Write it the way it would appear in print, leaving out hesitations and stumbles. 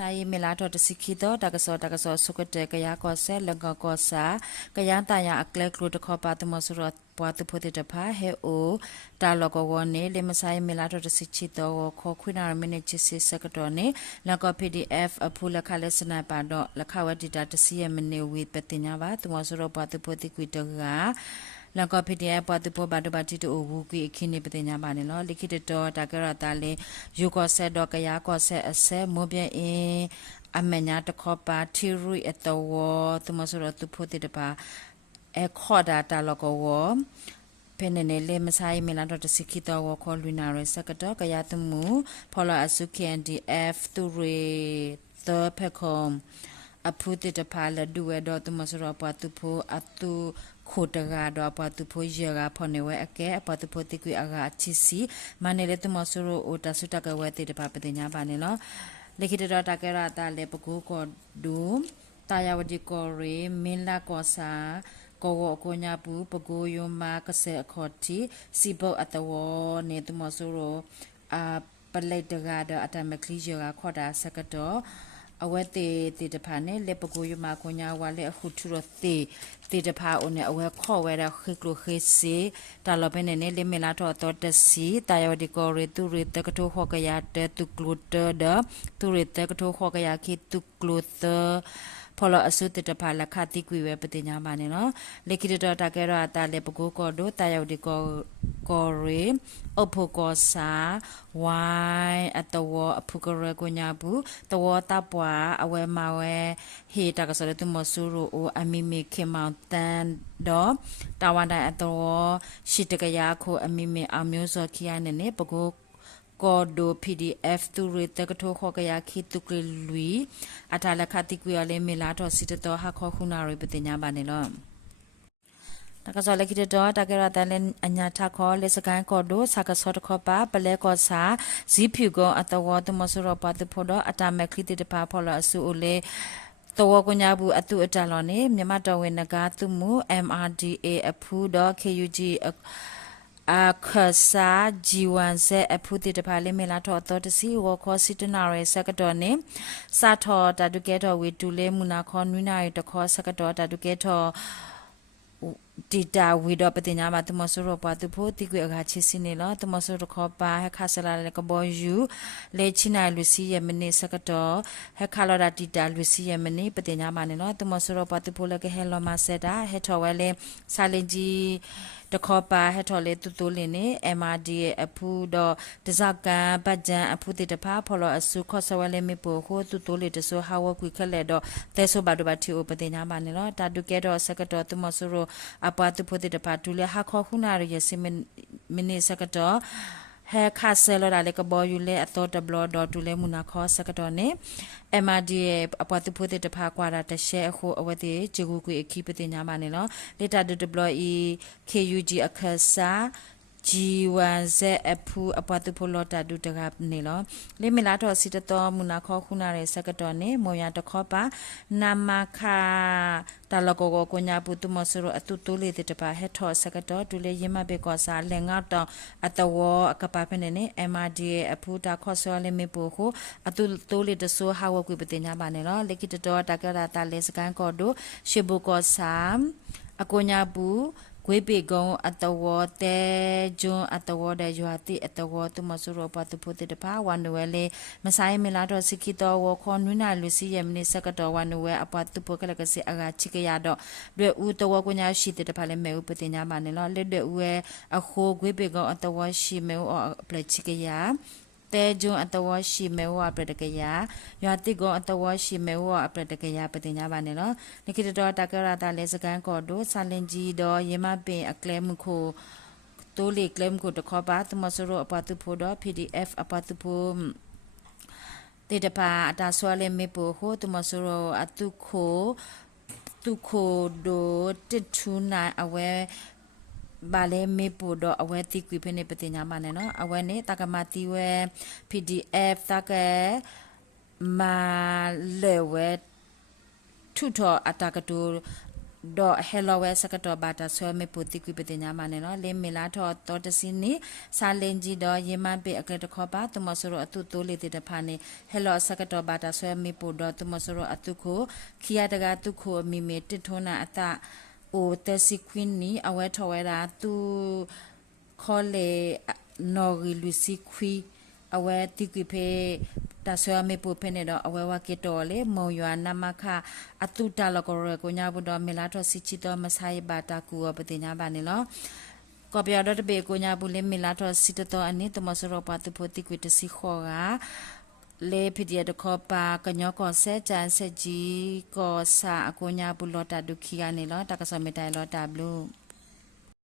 sai milato de sikito dagaso sukete kaya ko se langa ko sa kaya ta ya akle kru de kho pa tmo suro pa tu phote de pha he o ta lo ko won ne le masai milato de sikito ko khwina minute chisi sakato ne langa pdf apula khale sna pa do lakha wa data de si mne wi petinya ba tmo suro pa tu phote kwi to gaလကဖီတီအပတ်တပဘတ်ဘတ်တီတိုဝူကီခိနေပတိညာပါနေလောလိခိတတော်တကရတာလေယူကောဆက်တော့ကရကောဆက်အဆက်မောပြင်းအမညာတခောပါထီရူအတော်သူမဆိုတော့သူဖို့တဲ့ပါအခေါ်တာတလကောဝဖနေနေလေမဆိုင်မလာတော့တစခိတော်ခေါ်လူနာရစကတော့ကရတမှုဖော်လာအစု KNDF သူရီသဖခုံအဖုတိတဖာလဒူဝဲတော့သူမဆိုတော့ပတ်သူဖို့အတူခိုတရာတော့ပတ်သူဖို့ရကဖော်နေဝဲအကဲအပတ်သူဖို့တိကွေအကချီစီမနေလေသူမဆိုတော့အိုတဆုတကဝဲတိတဖာပတိညာပါနေလောလေခိတတော့တကရတာလေပကူကောဒူတာယဝဒီကောရေမင်းလာကောစာကောဝကိုညာပူပကိုယုံမာကဆေအခေါ်တီစီဘောအတဝနေသူမဆိုတော့ပလက်တကတော့အတမကလီဂျာခေါ်တာစကတော့အဝဲတေတဖာနဲ့လေပကိုယမကိုညာဝါလေအခုထူရတေတဖာအိုနဲ့အဝဲခေါ်ဝဲတာခိကလိုခိစီတာလပနေနဲ့လေမလာတော့တော့တစီတာယောဒီကိုရီတူရီတကထိုခေါ်ကရတဲ့တူကလုတဒတူရီတကထိုခေါ်ကရခိတူကလုတဖော်လအစုတတဖာလခတိကွေဝဲပတိညာပါနေနော်လေခိတတော်တကဲတော့တာလေပကိုကောဒိုတာယောဒီကိုရီအဖို့ကောစာဝိုင်းအတဝအဖုကရကိုညာဘူးတဝတပွားအဝဲမဝဲဟေတကဆိုတဲ့သူမဆူရိုအိုအမီမီခေမောင်တန်တော့တာဝန်တိုင်အတော်ရှိတကရခိုအမီမီအမျိုးစောခိယနဲ့နေပကိုကောဒို PDF သူရတကထိုခေါကရခိတုကလူအထာလခတိကွေလေမီလာတော့စစ်တော်ဟခေါခုနာရပတိညာပါနေလောတကစောလက်ခိတတော်တကရတန်လအညာထခေါ်လက်စကန်ကောဒိုစကစောတခေါ်ပါပလဲကောစာဇီဖြူကောအတဝတမဆရပတဖို့တော့အတမခိတတပါဖော်လအဆူလေတော်ကညာဘူးအတူအတလောနေမြမတော်ဝင်နဂါသူမှု MRDA အဖူတော့ KUGအခစာဂျီဝန်ဇက်အဖုတိတဖာလေးမလာတော့တော်တစီဝခေါ်စီတနာရဲစကတော်နေစာထောတတုကဲတော်ဝေတူလေးမူနာခေါ်နွိနာရတခေါ်စကတော်တတုကဲတော်တီတာဝီတော့ပတိညာမတမဆရပါသူဖို့တိကွေအခါချစ်စင်းနေလောတမဆရခေါ်ပါဟခါဆလာလေကဘောယူလေချိနာလူစီယမနေစကတော်ဟခါလော်ဒါတီတာလူစီယမနေပတိညာမနေလောတမဆရပါသူဖို့လေကဟဲလောမဆက်တာဟဲထော်ဝဲလေဆာလင်ဂျီတခေါ်ပါဟဲထော်လေတူတူလင်းနေ MRD ရဲ့အဖူတော့တဇကန်ဘတ်ဂျန်အဖူတိတဖာဖော်လောအစုခေါ်ဆဝဲလေမေပိုဟိုတူတူလေတဆိုဟာဝကွေခက်လေတော့တဲဆိုဘာဒဘတီအိုပတိညာမနေလောတာဒုကဲတော့စကတော်တမဆရအပတ်သူဖို့တဲ့ပါတူလေဟာခေါခုနာရရဲ့စမင်းနေစကတော့ဟဲခါဆဲလရာလေကဘောယူလေအတော်တဘလဒေါ်တူလေမူနာခေါ်စကတော့နေ MRD အပတ်သူဖို့တဲ့ပါကွာတာတရှဲအခုအဝတ်တေဂျကူကွေအခီပတင်ညာမနေနော်လေတာဒဘလ KUG အခဆာG1Z အဖူအပတ်သူဖို့လောတာဒူတကနေလောလေမလာတော့စီတတော်မူနာခေါခုနာရဲစကတော့နေမောရတခေါ်ပါနာမခာတလကောကိုညာပုတမဆရအတူတူလေးတပါဟက်ထော့စကတော့ဒူလေရမဘေကောစာလေငါတော့အတဝအကပဖနေနေ MRD အဖူတာခေါ်ဆောလေမေပိုကိုအတူတူလေးတဆိုဟာဝကွေပတင်ညာပါနေလောလေကိတတော်တကရတာလေစကန်ကောဒိုရှေဘကောစာအကိုညာဘူးကွေးပေကုံအတဝတဲဂျွန်အတဝတဲ့ရွာတိအတဝသူမဆူရပတူဖို့တဲ့ပါဝန်ဝဲလေမဆိုင်မလာတော့စကီတော်ဝခွန်နွိနာလူစီယမနိစကတော်ဝန်ဝဲအပတ်တူဖို့ကလကစီအဂါချိကရတော့လွယ်ဦးတဝကိုညာရှိတဲ့ပါလေမဲဦးပတင်ညာမနေလောလက်တဲ့ဦးအခိုးကွေးပေကုံအတဝရှိမဲဦးပလက်ချိကရတဲဂျွန်အတဝရှိမဲဝပရတကရရွာတိကောအတဝရှိမဲဝပရတကရပတင်ညာပါနေလောနိကိတတော်တကရတာလေစကန်ကောဒိုဆာလင်ဂျီတော်ယေမပင်အကလဲမှုခိုတိုးလေကလဲမှုကိုတခေါ်ပါတမဆရအပတ်သူဖို့တော့ PDF အပတ်သူဖို့တေတပါအတာဆွာလေမေပိုဟိုတမဆရအတုခိုတုခိုဒိုတစ်ထူနိုင်အဝဲဘာလဲမေပိုတော့အဝဲတိကွေဖနေပတင်ညာမနဲ့နော်အဝဲနေတကမာတီဝဲ PDF တကဲမာလေဝဲထုထောအတကတူ ดอเฮลเวสกตอบาตาสวเมปุติกุปติญามาเนเนาะเลเมลาทอตอตสินีซาเลนจีดอเยมันเปอเกตขอปาตุมสโรอตุโตเลติตพานีเฮลสกตอบาตาสวเมปุดอตุมสโรอตุโคคียาตกาตุโคมีเมติโทนาอตาโอเตสิควินนีอเวทเวราตุคอเลนอริลุซิควีအဝဲတိကိဖေတဆွေမေပူဖနေတော့အဝဲဝကေတော်လေမော်ယွာနမခအတုတလကောရကိုညာဘတော်မေလာတော့စီချီတော်မဆိုင်ဘာတာကူပတိညာပါနေလောကောပြတော့တပေကိုညာဘူးလေမေလာတော့စီတတော်အနည်းတမစရောပါတဖို့တိကွတစီခေါ်ကလေဖီဒီယတခေါ်ပါကညောကောဆဲချန်ဆက်ကြီးကောစာအကိုညာဘူးလောတာဒုခိယနေလောတကစမေတိုင်လောတာဘလူး